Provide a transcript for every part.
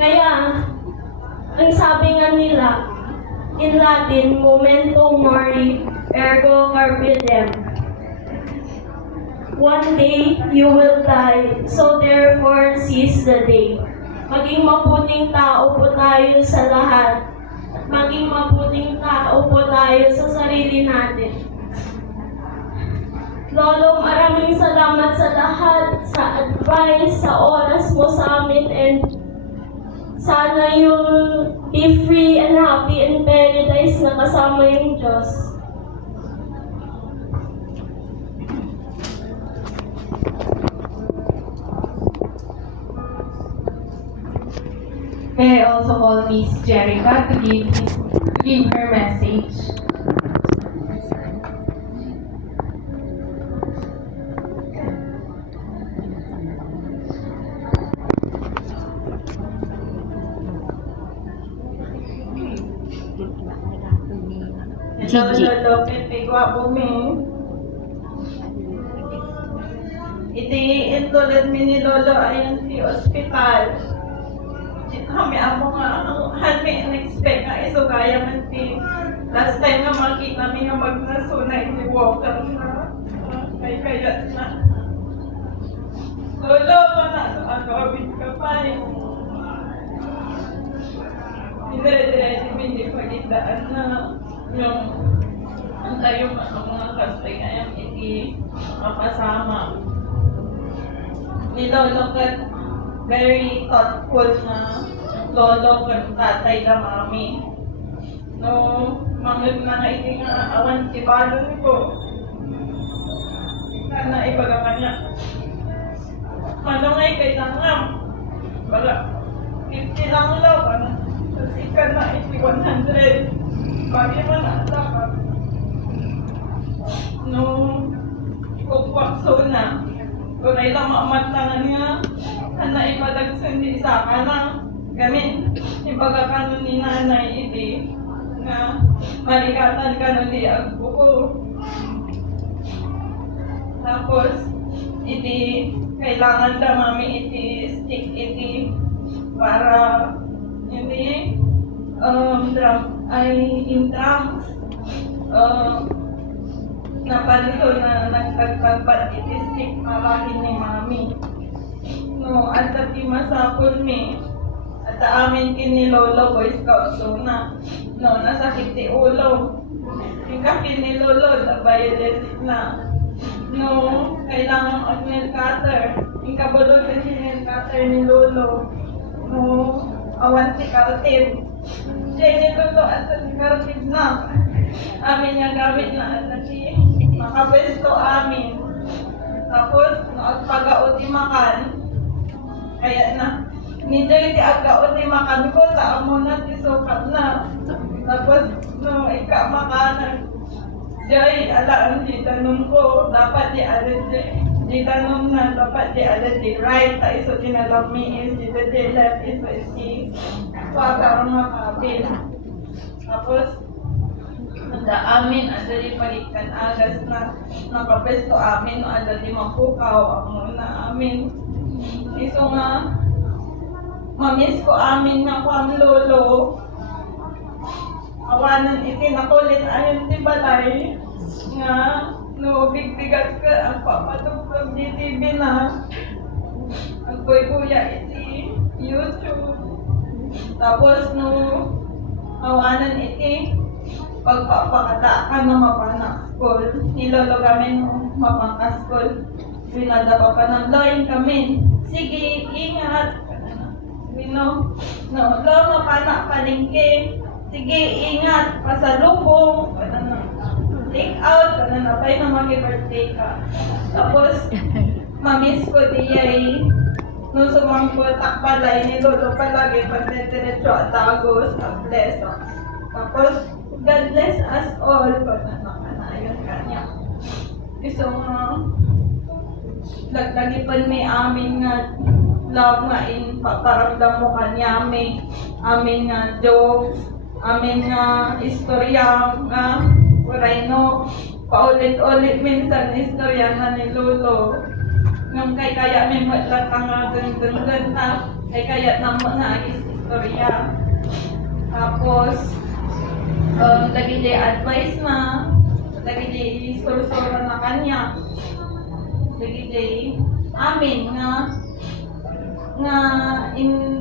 Kaya, ang sabi nga nila, in Latin, memento mori, ergo carpe diem. One day, you will die, so therefore seize the day. Maging mabuting tao po tayo sa lahat. At maging mabuting tao po tayo sa sarili natin. Lolo, maraming salamat sa lahat, sa advice, sa oras mo sa amin, and sana you'll be free and happy in paradise na kasama yung Diyos. May I also call Miss Jerica to give her message. Lolo, pipigwa bumi. Iti intulad mi ni Lolo ayon si ospital. Kami amo nga hanmi in-expect nga isugaya man ti last time nga makita mi nga magnasunay ni Walker na kaya na. Lolo, ano abit ka pa eh. Dire-dire hindi pagindaan na yung ang tayo mga kasay ngayon hindi mapasama. Ni Lolo ka very thoughtful na lolo kan tatay na mami. No, mangod na hindi nga awan si balon ko. Sana ibaga kanya. Manong ay kay tangam. Baga, 50 lang daw. Tapos ikan na 100. Bagi man ata ka. No, kupakso na. Kung ay lamamat na niya, na ipadagsan di sa kanang gamin. Ibaga ka ni nanay iti nga malikatan ka nun di agbuko. Tapos, iti kailangan ka mami iti stick iti para hindi intrams napalito na nagtagtagpat iti stick malakin ni mami. No, at di masapon mi at amin kini Lolo Boy Scout so na no, nasakit ti ulo yung kakin ni Lolo nabayadesit na no, kailangan mag-nail cutter yung kabulog kasi nail cutter ni Lolo no, awan si Cartib siya ni Lolo at si Cartib na amin yung gamit na at si makabesto amin tapos nagpagaot makan kaya na nito yung agaot makan ko sa amo na ti sukat na tapos no ika makanan jay alaan di tanong ko dapat di alat di tanong na dapat di alat di right ta iso tinalami is di left is si pagka makapil tapos da amin ada di palikan agas na nakapesto amin no ada di mapukaw amo na amin iso nga mamiss ko amin nga kwam lolo awanan iti nakulit ayon ti balay nga no bigbigat ka ang papatugtog di TV na ang kuya iti YouTube tapos no awanan iti pagpapakata ka na mapanaskol nilolo kami no mapangkaskol pinada pa ng loin kami sige ingat no lo mapana palingke sige ingat pasalubong take out na pay na mag-birthday ka tapos mamiss ko diyay no sumangko takbalay ni lolo palagi pagdediretso at tagos God bless tapos God bless us all pagkanayon kanya isang dagdagipan may amin nga love nga in paparamdam mo kanya amin nga jokes amin nga istorya nga no paulit-ulit minsan istorya na ni Lolo ngam kay kaya may matlatang nga ganda na kay kaya na mo na istorya. Tapos, lagi day advice na, lagi day sursura na kanya. Lagi day amin nga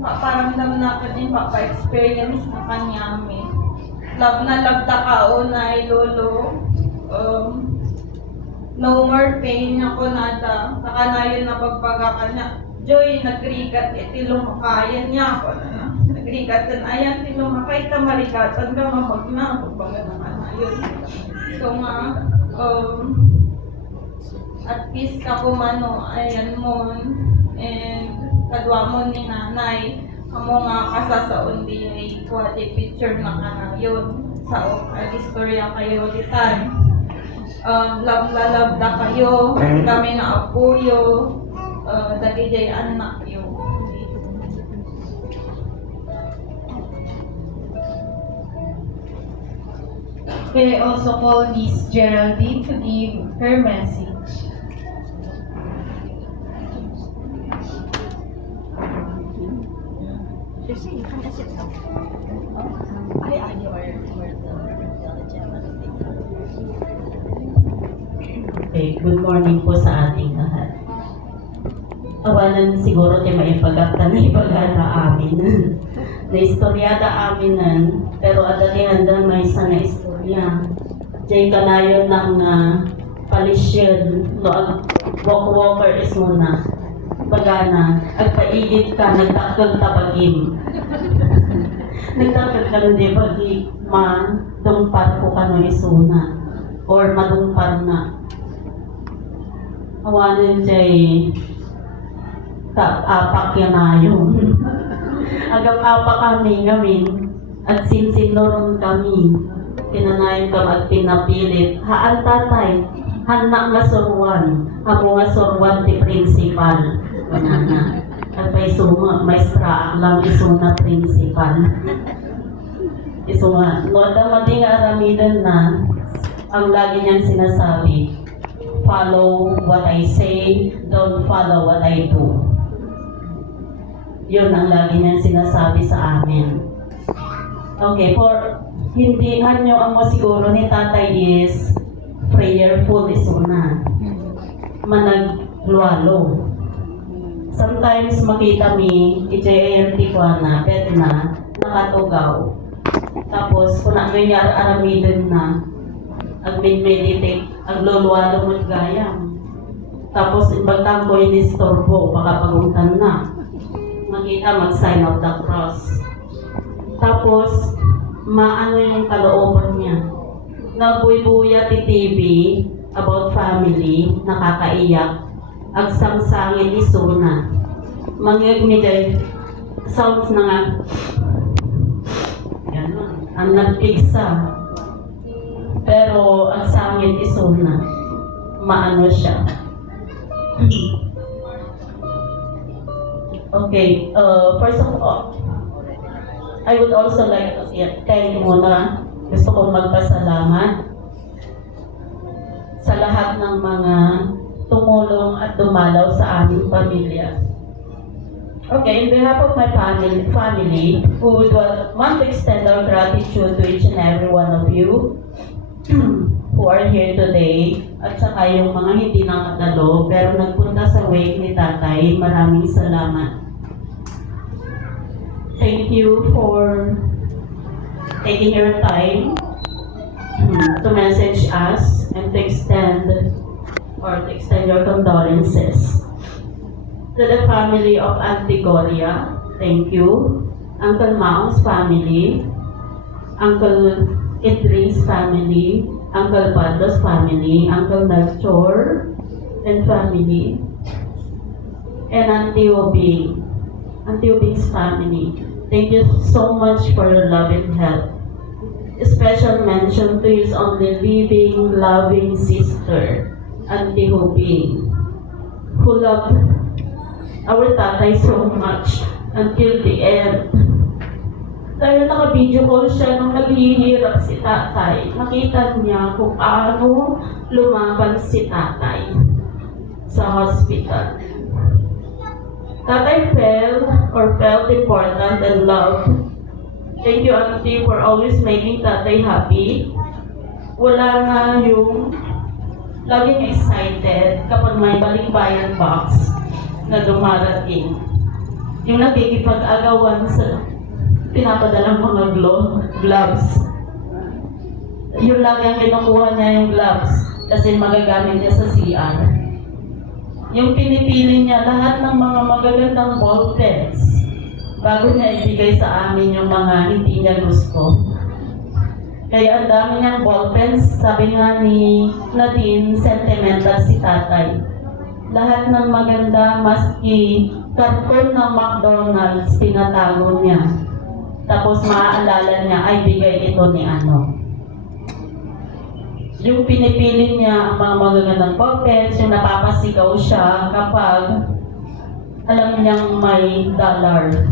paparamdam na ka din, papa-experience na kanya amin. Love na love ta kaunay, lolo. No more pain ako nada. Nakanayon na pagbaga ka na. Joy, nagrigat, iti lumakayan niya ako na. Nagrigatan, ayan, ti lumakay ta, marigatan ka, mamag na, pagbaga na kanayon. So nga, at least ka kumano, ayan mo, and kadwa mo ni nanay, amo nga kasasaon din ay quality picture na kanayon. Sa istorya kayo ditan. Love na kayo, kami na apuyo, dagi jay anak yo. May I also call Miss Geraldine to give her message. Okay, good morning po sa ating lahat. Awalan siguro tayo maipagakta na ipagana amin. Na istoryada aminan, pero adalihan dan may isa na istorya. Jay kanayon ng palisyon, no, walker is muna. Pagana, agpaigit ka, nagtakol tabagim. Nagtakol ka hindi pagi madumpar ko ka no isuna. Or madumpar na. Awanan jay apak yan na yun. Agap-apak kami ngamin at sinsinuron kami. Pinanayon kami at pinapilit. Haan tatay, hanak nga surwan. Amo nga surwan ti principal. Banana. At may suma, maestra, lang iso na principal. Iso nga, no, damadi nga aramidan na, ang lagi niyang sinasabi, follow what I say, don't follow what I do. Yun ang lagi niyang sinasabi sa amin. Okay, for hindi nyo ang mo siguro ni tatay is prayerful is una. Managlualo. Sometimes makita mi, i-JMT ko na, bet na, nakatugaw. Tapos, kung ano yung aramidin na, ag-meditate, ag-lulualo mo't gayam. Tapos, ibagtang ko yung istorbo, baka paguntan na. Makita mag-sign of the cross. Tapos, maano yung kalooban niya. Nagbuy-buya ti TV about family, nakakaiyak. Agsangsangin isuna. Mangigmigay sounds na nga. Yan na. Ang nagpigsa. Pero agsangin isuna. Maano siya. Okay, first of all, I would also like to thank muna. Gusto kong magpasalamat sa lahat ng mga tumulong at dumalaw sa aming pamilya. Okay, in behalf of my family, who would want to extend our gratitude to each and every one of you who are here today, at saka yung mga hindi nakadalo pero nagpunta sa wake ni tatay, maraming salamat. Thank you for taking your time to message us and to extend your condolences. To the family of Auntie Gloria, thank you. Uncle Maong's family, Uncle Idris family, Uncle Baldo's family, Uncle Melchor and family, and Auntie Obing's family. Thank you so much for your love and help. A special mention to his only living, loving sister, Auntie Obing, who loved our tatay so much until the end. Dahil naka-video call siya nung naghihirap si tatay, nakita niya kung paano lumaban si tatay sa hospital. Tatay felt important and loved. Thank you, Auntie, for always making Tatay happy. Wala nga yung laging excited kapag may balikbayan box na dumarating. Yung nakikipag-agawan sa pinapadalang mga gloves. Yung lagi ang kinukuha niya yung gloves kasi magagamit niya sa CR. Yung pinipili niya lahat ng mga magagandang ball pens bago niya ibigay sa amin yung mga hindi niya gusto. Kaya ang dami niyang ball pens, sabi nga ni Nadine, sentimental si tatay. Lahat ng maganda, maski karton ng McDonald's, tinatago niya. Tapos maaalala niya, ay bigay ito ni ano. Yung pinipili niya ang mga magagandang ball pens, yung napapasigaw siya kapag alam niyang may dollar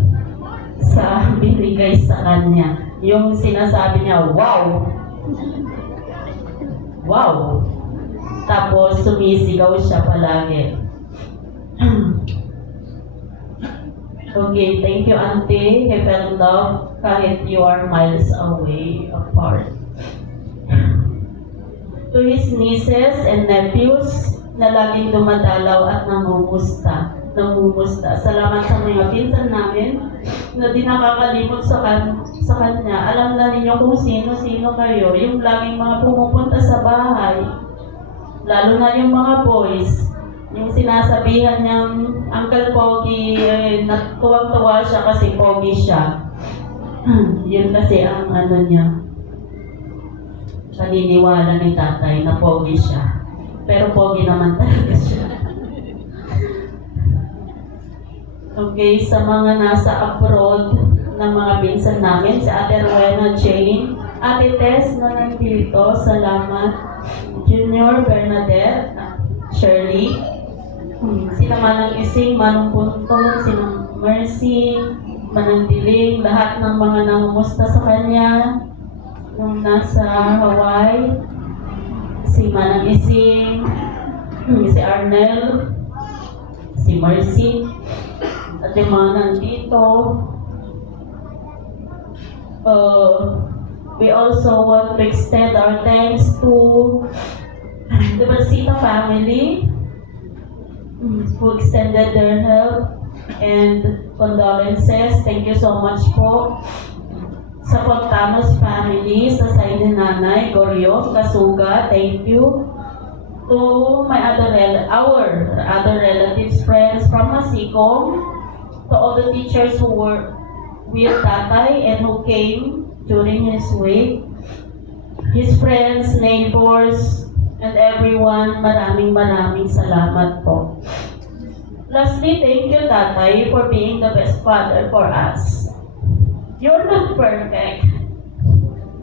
sa binigay sa kanya. Yung sinasabi niya, wow! Wow! Tapos sumisigaw siya palagi. Okay, thank you, Auntie. He felt love kahit you are miles away apart. To his nieces and nephews na laging dumadalaw at namumusta. Salamat sa mga pinsan namin na di nakakalimot sa kanya. Alam na ninyo kung sino-sino kayo. Yung laging mga pumupunta sa bahay. Lalo na yung mga boys. Yung sinasabihan niyang Uncle Pogi, tuwang-tuwa siya kasi pogi siya. Yun kasi ang ano niya. Paniniwala ni tatay na pogi siya. Pero pogi naman talaga siya. Okay, sa mga nasa abroad ng mga pinsan namin, si Ate Rowena Jane, Ate Tess na nandito, salamat. Junior Bernadette, Shirley, sila Manang Ising, Manong Puntong, sila Mercy, Manang Diling, lahat ng mga namumusta sa kanya, nung nasa Hawaii, si Manang Ising, si Arnel, si Mercy, at yung mga nandito. We also want to extend our thanks to the Balsita family who extended their help and condolences. Thank you so much po. Sa Pontanos family, sa side ni Nanay, Goryo, Kasuga, thank you. To my our other relatives, friends from Masikong, to all the teachers who were with Tatay and who came during his week, his friends, neighbors, and everyone, maraming salamat po. Lastly, thank you, Tatay, for being the best father for us. You're not perfect,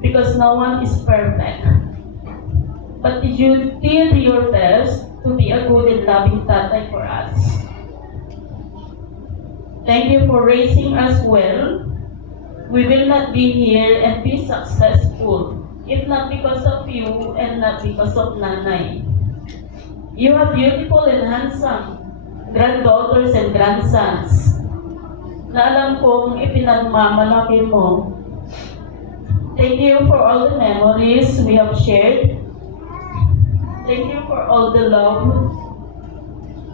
because no one is perfect. But you did your best to be a good and loving Tatay for us. Thank you for raising us well. We will not be here and be successful if not because of you and not because of Nanay. You have beautiful and handsome granddaughters and grandsons na alam kong ipinagmamalaki mo. Thank you for all the memories we have shared. Thank you for all the love.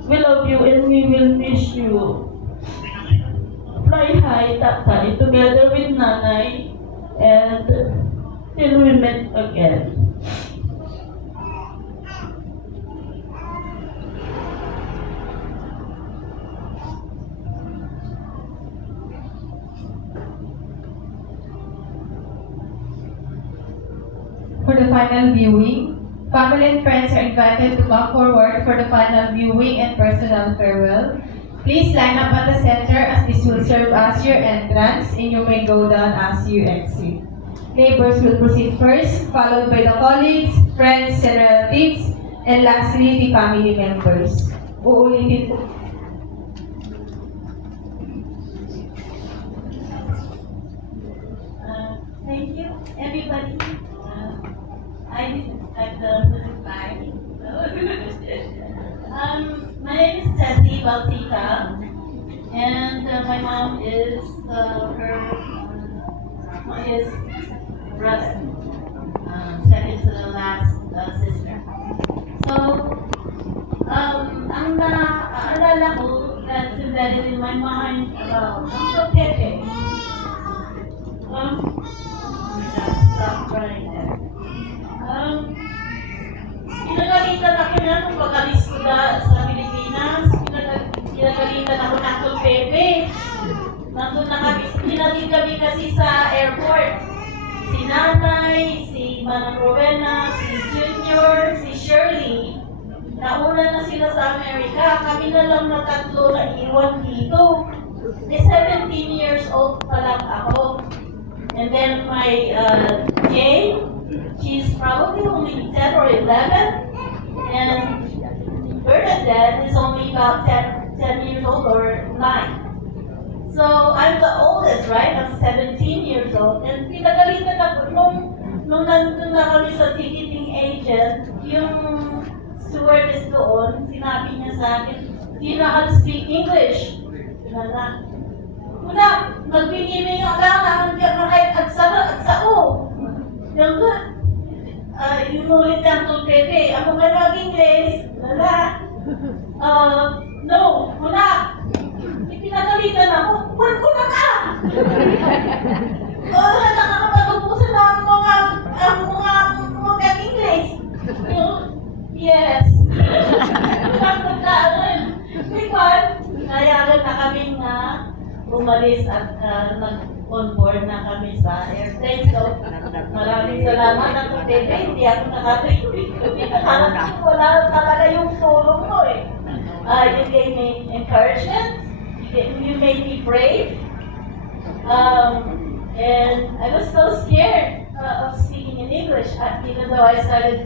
We love you and we will miss you. Fly high, Tatay, together with Nanay, and till we meet again. For the final viewing, family and friends are invited to come forward for the final viewing and personal farewell. Please line up at the center as this will serve as your entrance and you may go down as you exit. Neighbors will proceed first, followed by the colleagues, friends, and relatives, and lastly, the family members. Uulitin po. Thank you, everybody. I didn't have the time. My name is Jessie Balsita, Tom is his brother, second to the last sister. So, ang naalala ko that's embedded in my mind about Uncle Pepe. Stop right there. Pinagalitan ako niya nung pag-alis ko sa Pilipinas. Pinagalitan ako ng Uncle Pepe. Nandun na kami, pinagin kami kasi sa airport. Si Nanay, si Manang Rowena, si Junior, si Shirley. Nauna na sila sa Amerika. Kami na lang na tatlo na iwan dito. 17 years old pa lang ako. And then my Jane, she's probably only 10 or 11. And Bernadette is only about 10 years old or 9. So I'm the oldest, right? I'm 17 years old. And pinagalitan ako nung nandun na kami sa ticketing agent, yung stewardess doon, sinabi niya sa akin, do you know how to speak English? Wala, magbingi-bingi ka lang, hindi ka kahit agsao. Yung ulit ang tulpete, ako nga mag-English, wala. No, wala. Pinagalitan ako, wala ko na ka! Nakakapag-upusan na ang mga English. Yes. Nayagan na kami na umalis at nag-on-board na kami sa airplane. So, maraming salamat at Pepe. Hindi ako nakatuloy. Wala talaga yung tulong mo eh. You gave me encouragement. You made me brave. And I was so scared of speaking in English. Even though I started,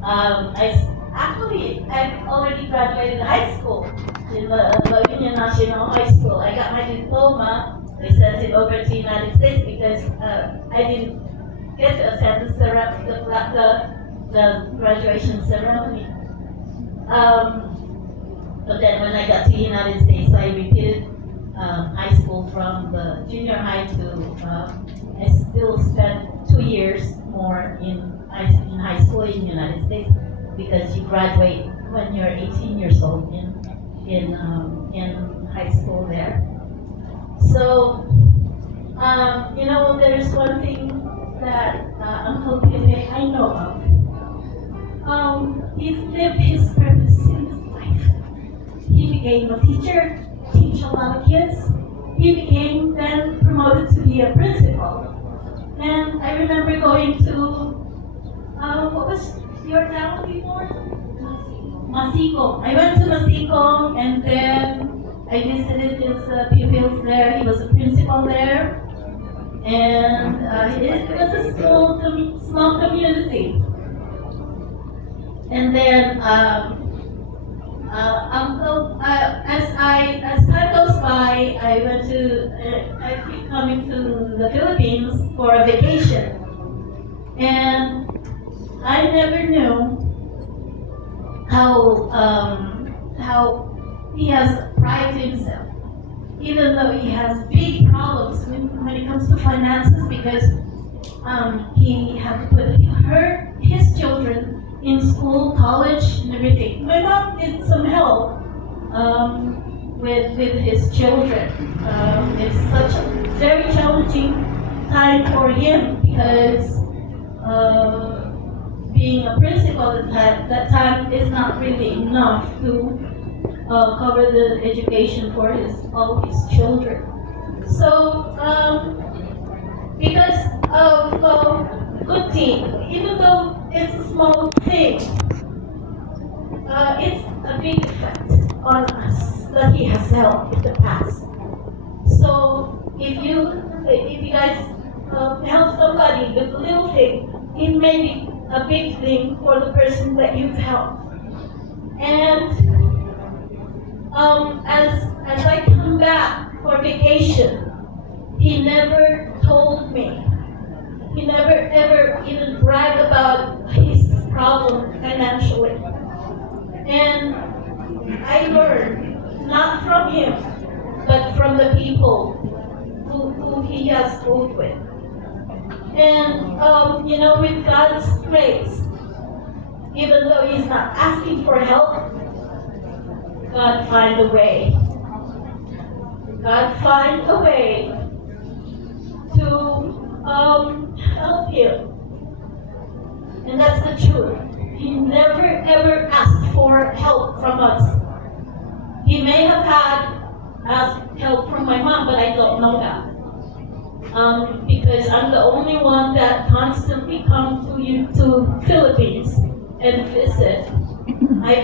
I've already graduated high school in La Union National High School. I got my diploma. They sent it over to the United States because I didn't get to attend the graduation ceremony. But then when I got to the United States, I repeated high school from the junior high to, I still spent 2 years more in high school in the United States because you graduate when you're 18 years old in high school there. So, there's one thing that Uncle Pepe I know of. He's lived his purpose in his life. He became a teacher, teach a lot of kids. He became then promoted to be a principal. And I remember going to, what was your town before? Masiko. I went to Masiko and then I visited his pupils there. He was a principal there. And it was a small community. And then as time goes by, I keep coming to the Philippines for a vacation. And I never knew how he has pride to himself, even though he has big problems when it comes to finances, because he had to put his children in school, college, and everything. My mom did some help with his children. It's such a very challenging time for him because being a principal at that time is not really enough to cover the education for all his children. So, because of good team, even though it's a small thing, it's a big effect on us that he has helped in the past. So, if you guys help somebody with a little thing, it may be a big thing for the person that you've helped. And as I come back for vacation, he never told me. He never ever even bragged about his problem financially. And I learned, not from him, but from the people who he has schooled with. And, with God's grace, even though he's not asking for help, God find a way. God find a way to help him. And that's the truth. He never ever asked for help from us. He may have asked help from my mom, but I don't know that. Because I'm the only one that constantly come to Philippines and visit. I